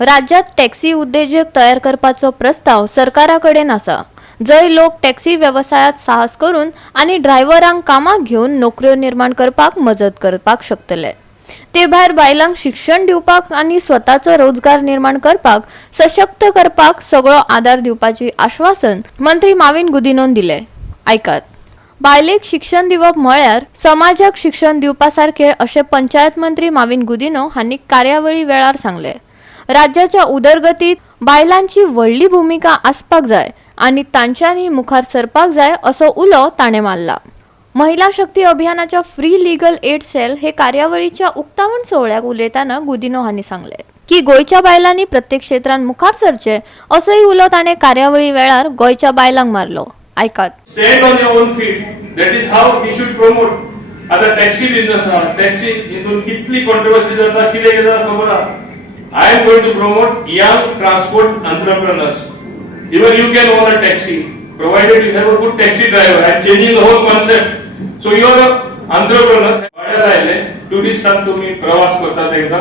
राज्यात टॅक्सी उद्योजक तयार करपाचो प्रस्ताव सरकाराकडेन आसा। जय लोक टॅक्सी व्यवसायात साहस करून आणि ड्रायव्हरांक कामाक घेऊन नोकऱ्यो निर्माण करपाक मजत करपाक शकतले। ते भायर बायलांक शिक्षण दिवपाक आणि स्वताचो रोजगार निर्माण करपाक सशक्त करपाक सगळो आधार दिवपाची आश्वासन मंत्री माविन गुदिनोन दिले। ऐकात। बायलेक शिक्षण दिवप म्हळ्यार समाजाक शिक्षण दिवपा सारखे अशे पंचायत मंत्री माविन गुदिनो हांनी कार्यावळी वेळार सांगले। राज्याच्या उदरगतीत बायलांची व्हडली भूमिका आसपाक जाय आणि तांच्यांनी मुखार सरपाक जाय असो उलो ताणे मारला। महिला शक्ती अभियानाच्या फ्री लीगल एड सेल हे कार्यावळीच्या उक्तावण सोहळ्याक उलयताना गुदिनो हांनी सांगले की गोयच्या बायलांनी प्रत्येक क्षेत्रात मुखार सरचे असोही उलो ताणे कार्यावळी वेळार गोयच्या बायलांक मारलो। ऐकात। Stand on your own feet. That is how we should promote. आता टॅक्सी बिझनेस हा टॅक्सी हितून कितली कंट्रोवर्सी जाता कितें जाता खबर आहा। I am going to promote young transport entrepreneurs. Even you can own a taxi, provided you have a good taxi driver. I am changing the whole concept. So you are an entrepreneur. भाड्यार आयले टुरिस्टांक तुम्ही प्रवास करतात एकदा.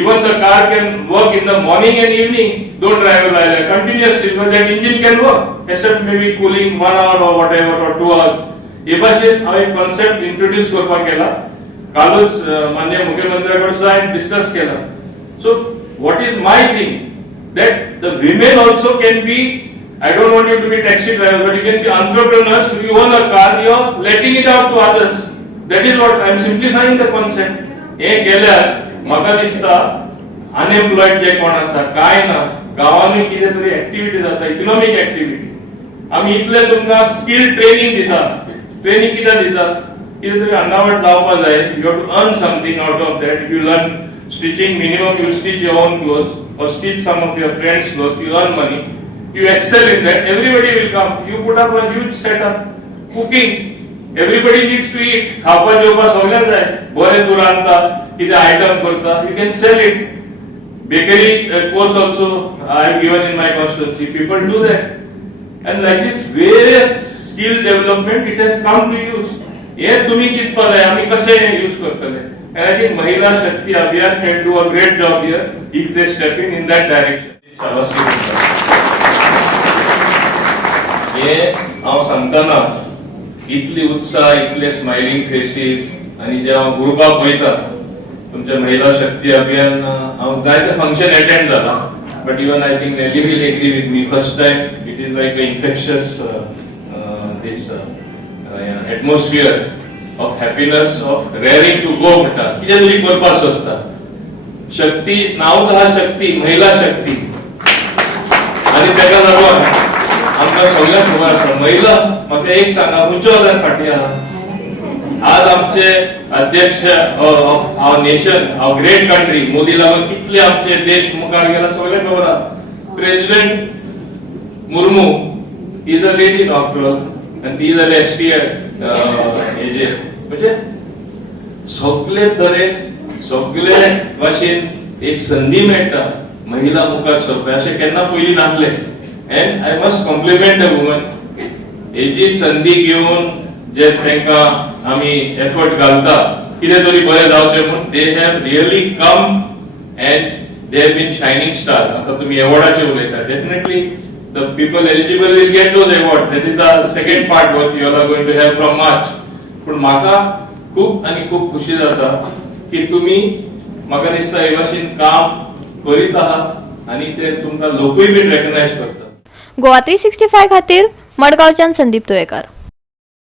Even the car can work in the morning and evening. Don't drive लायले continuously, but that engine can work. Except maybe cooling 1 hour or whatever or 2 hours. हे भाशेन हांव एक कॉन्सेप्ट इंट्रोड्यूस करपाक केला. कालच माननीय मुख्यमंत्र्याकडे सुद्धा डिस्कस केला. So what is my thing that the women also can be, I don't want you to be taxi drivers, but you can be entrepreneurs. You own a car, you are letting it out to others. That is what I am simplifying the concept. हे केल्यार म्हाका दिसता unemployed जे कोण आसा काय ना गावांनी कितें तरी ऍक्टिव्हिटी जाता इकॉनॉमिक ऍक्टिव्हिटी आमी इतले तुमकां स्किल ट्रेनिंग दिता ट्रेनिंग कित्याक दिता कितें तरी अन्नावट जावपा जाय you have to earn something out of that if you learn stitching minimum you stitch your own clothes or stitch some of your friends clothes you earn money you excel in that everybody will come you put up a huge setup cooking everybody needs to eat खावपा जेवपा सगळ्यांक जाय बरे तूं रांदता कितें item करता you can sell it bakery course also I have given in my constituency people do that and like this various skill development it has come to use हे तुम्ही चिंतपा जाय आमी कशे यूज करतले And I think Mahila Shakti Abhiyan can do a great job here if they step in that direction. हे हांव सांगताना इतली उत्साह इतले स्माइलिंग फेसीस आणि जे हांव ग्रुपाक पळयता तुमच्या महिला शक्ती अभियान हांव जायते फंक्शन अटेंड जाला but even I think Nelly will agree with me first time it is like infectious this atmosphere of happiness of raring to go म्हणटा कितें तरी करपाक सोदता शक्ती नांवच आहा शक्ती महिला शक्ती आनी तेका लागून आमकां सगळ्यांक खबर आसा महिला म्हाका एक सांगा खंयच्या वजार फाटी आहा आज आमचे अध्यक्ष of our nation our great country Modi लागून कितले आमचे देश मुखार गेला सगळ्यांक खबर आहा president Murmu is a lady after all and these are STR age म्हणजे सगळे तरेन सगळे भाशेन एक संधी मेळटा महिला मुखार सरपाक अशें केन्ना पयलीं नासलें and I must compliment the woman हेची संधी घेवन जे तांकां आमी एफर्ट घालता कितें तरी बरें जावचें म्हूण they have really come and they have been shining star आतां तुमी एवॉर्डाचेर उलयता definitely the people eligible will get those awards. That is the second part what you all are going to have from March. पण म्हाका खूप आणि खूप खुशी जाता की तुम्ही म्हाका दिसता हे भाशेन काम करीत आहात आणि ते तुमकां लोकूय बी रेकग्नाइज करतात। गोवा 365 खातीर मडगांवच्यान संदीप तुयेकर।